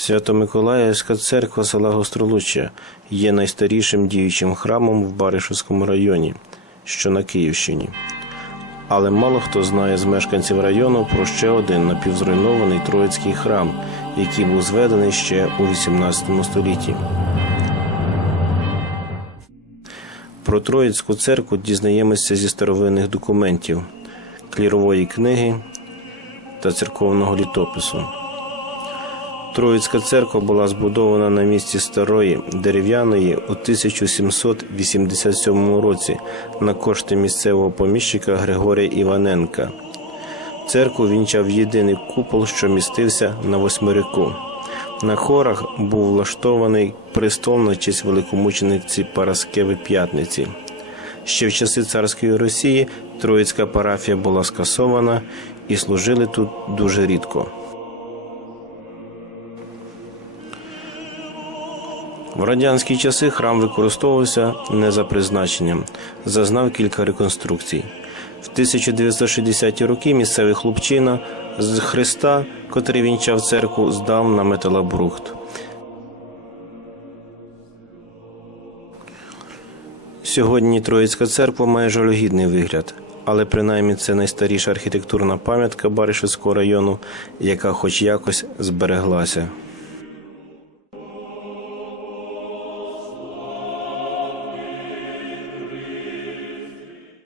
Свято-Миколаївська церква села Гостролуччя є найстарішим діючим храмом в Баришівському районі, що на Київщині. Але мало хто знає з мешканців району про ще один напівзруйнований Троїцький храм, який був зведений ще у XVIII столітті. Про Троїцьку церкву дізнаємося зі старовинних документів, клірової книги та церковного літопису. Троїцька церква була збудована на місці старої дерев'яної у 1787 році на кошти місцевого поміщика Григорія Іваненка. Церкву вінчав єдиний купол, що містився на восьмирику. На хорах був влаштований престол на честь великомучениці Параскеви П'ятниці. Ще в часи царської Росії Троїцька парафія була скасована і служили тут дуже рідко. В радянські часи храм використовувався не за призначенням, зазнав кілька реконструкцій. В 1960-ті роки місцевий хлопчина з Христа, котрий вінчав церкву, здав на металобрухт. Сьогодні Троїцька церква має жалюгідний вигляд, але принаймні це найстаріша архітектурна пам'ятка Баришівського району, яка хоч якось збереглася.